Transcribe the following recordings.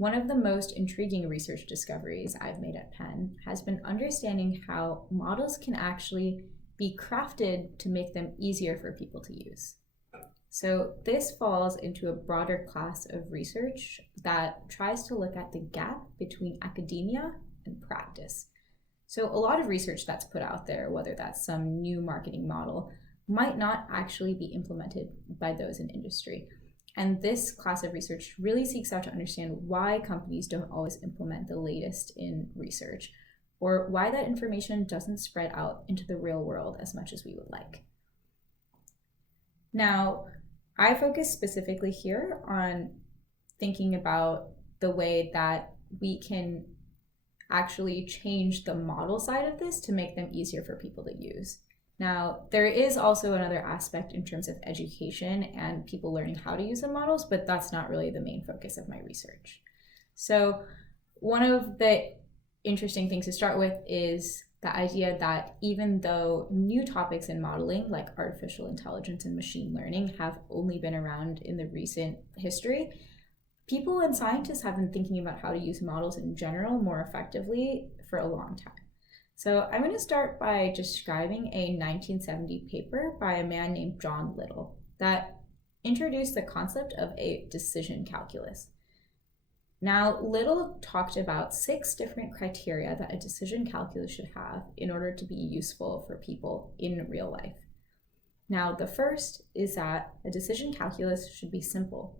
One of the most intriguing research discoveries I've made at Penn has been understanding how models can actually be crafted to make them easier for people to use. So this falls into a broader class of research that tries to look at the gap between academia and practice. So a lot of research that's put out there, whether that's some new marketing model, might not actually be implemented by those in industry. And this class of research really seeks out to understand why companies don't always implement the latest in research, or why that information doesn't spread out into the real world as much as we would like. Now, I focus specifically here on thinking about the way that we can actually change the model side of this to make them easier for people to use. Now, there is also another aspect in terms of education and people learning how to use the models, but that's not really the main focus of my research. So one of the interesting things to start with is the idea that even though new topics in modeling, like artificial intelligence and machine learning, have only been around in the recent history, people and scientists have been thinking about how to use models in general more effectively for a long time. So I'm going to start by describing a 1970 paper by a man named John Little that introduced the concept of a decision calculus. Now, Little talked about 6 different criteria that a decision calculus should have in order to be useful for people in real life. Now, the first is that a decision calculus should be simple.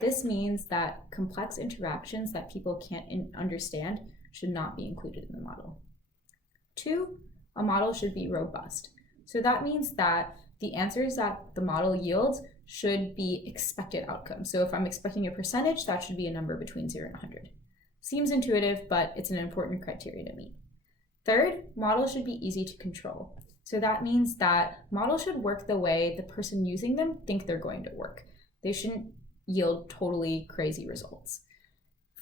This means that complex interactions that people can't understand should not be included in the model. 2, a model should be robust. So that means that the answers that the model yields should be expected outcomes. So if I'm expecting a percentage, that should be a number between 0 and 100. Seems intuitive, but it's an important criteria to meet. Third, models should be easy to control. So that means that models should work the way the person using them think they're going to work. They shouldn't yield totally crazy results.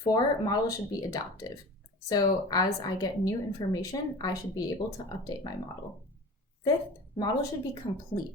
4, models should be adaptive. So as I get new information, I should be able to update my model. 5th, models should be complete.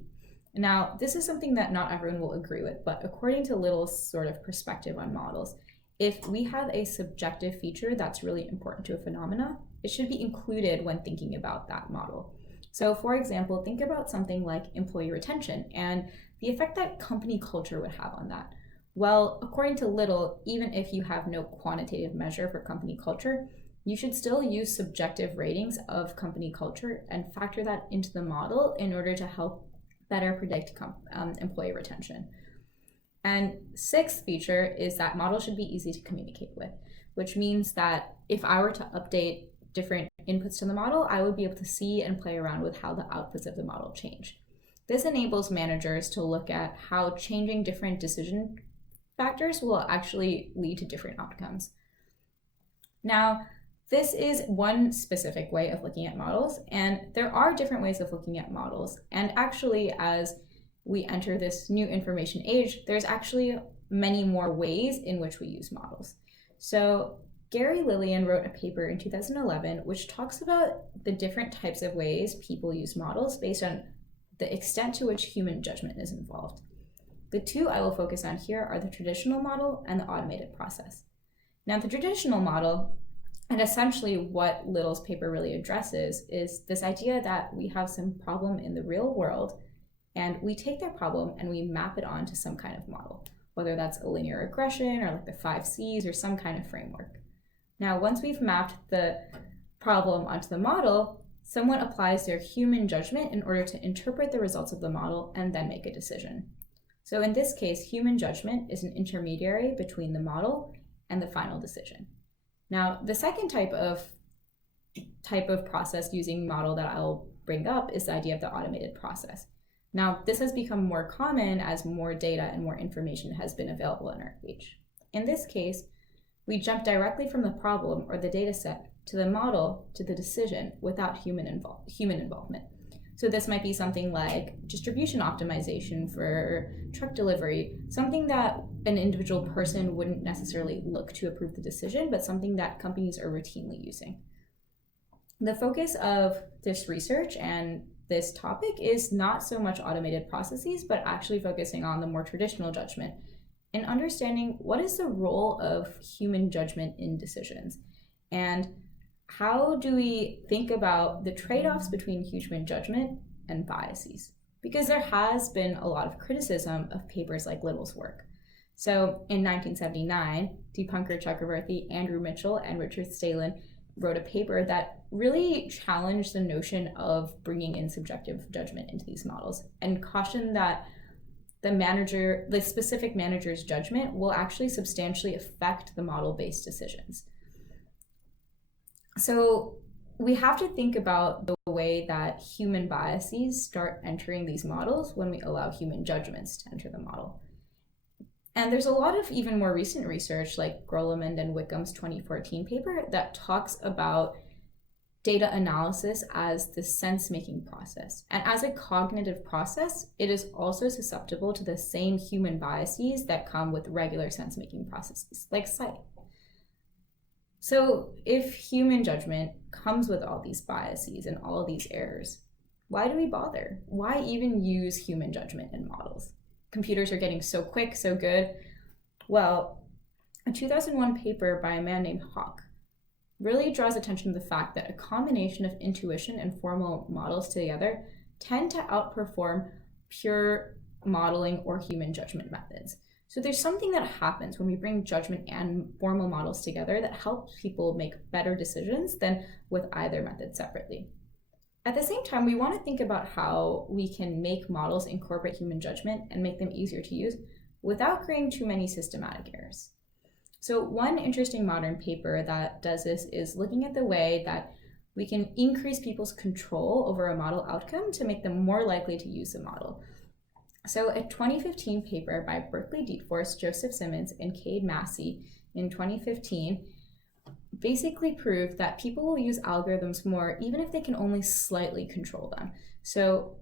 Now, this is something that not everyone will agree with, but according to Little's sort of perspective on models, if we have a subjective feature that's really important to a phenomena, it should be included when thinking about that model. So for example, think about something like employee retention and the effect that company culture would have on that. Well, according to Little, even if you have no quantitative measure for company culture, you should still use subjective ratings of company culture and factor that into the model in order to help better predict employee retention. And 6th feature is that models should be easy to communicate with, which means that if I were to update different inputs to the model, I would be able to see and play around with how the outputs of the model change. This enables managers to look at how changing different decision factors will actually lead to different outcomes. Now, this is one specific way of looking at models, and there are different ways of looking at models. And actually, as we enter this new information age, there's actually many more ways in which we use models. So Gary Lillian wrote a paper in 2011 which talks about the different types of ways people use models based on the extent to which human judgment is involved. The 2 I will focus on here are the traditional model and the automated process. Now, the traditional model, and essentially what Little's paper really addresses, is this idea that we have some problem in the real world and we take that problem and we map it onto some kind of model, whether that's a linear regression or like the 5 C's or some kind of framework. Now, once we've mapped the problem onto the model, someone applies their human judgment in order to interpret the results of the model and then make a decision. So in this case, human judgment is an intermediary between the model and the final decision. Now, the second type of process using model that I'll bring up is the idea of the automated process. Now, this has become more common as more data and more information has been available in our age. In this case, we jump directly from the problem or the data set to the model to the decision without human involvement. So this might be something like distribution optimization for truck delivery, something that an individual person wouldn't necessarily look to approve the decision, but something that companies are routinely using. The focus of this research and this topic is not so much automated processes, but actually focusing on the more traditional judgment in understanding what is the role of human judgment in decisions, and how do we think about the trade-offs between human judgment and biases. Because there has been a lot of criticism of papers like Little's work. So in 1979, Deepankar Chakravarty, Andrew Mitchell, and Richard Stalin wrote a paper that really challenged the notion of bringing in subjective judgment into these models and cautioned that the specific manager's judgment will actually substantially affect the model-based decisions. So we have to think about the way that human biases start entering these models when we allow human judgments to enter the model. And there's a lot of even more recent research like Grolemund and Wickham's 2014 paper that talks about data analysis as the sense-making process. And as a cognitive process, it is also susceptible to the same human biases that come with regular sense-making processes, like sight. So if human judgment comes with all these biases and all these errors, why do we bother? Why even use human judgment in models? Computers are getting so quick, so good. Well, a 2001 paper by a man named Hawk really draws attention to the fact that a combination of intuition and formal models together tend to outperform pure modeling or human judgment methods. So there's something that happens when we bring judgment and formal models together that helps people make better decisions than with either method separately. At the same time, we want to think about how we can make models incorporate human judgment and make them easier to use without creating too many systematic errors. So one interesting modern paper that does this is looking at the way that we can increase people's control over a model outcome to make them more likely to use the model. So a 2015 paper by Berkeley Dietforce, Joseph Simmons, and Cade Massey in 2015 basically proved that people will use algorithms more even if they can only slightly control them. So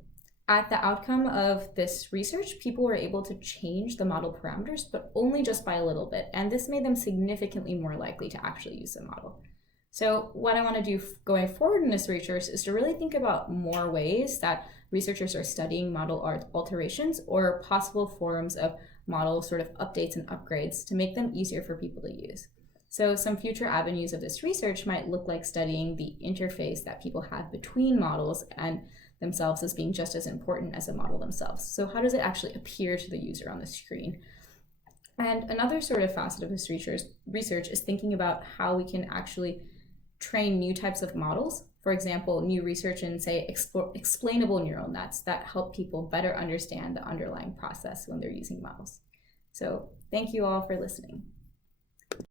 at the outcome of this research, people were able to change the model parameters, but only just by a little bit. And this made them significantly more likely to actually use the model. So what I want to do going forward in this research is to really think about more ways that researchers are studying model alterations or possible forms of model sort of updates and upgrades to make them easier for people to use. So some future avenues of this research might look like studying the interface that people have between models and themselves as being just as important as a model themselves. So how does it actually appear to the user on the screen? And another sort of facet of this research is thinking about how we can actually train new types of models. For example, new research in, say, explainable neural nets that help people better understand the underlying process when they're using models. So thank you all for listening.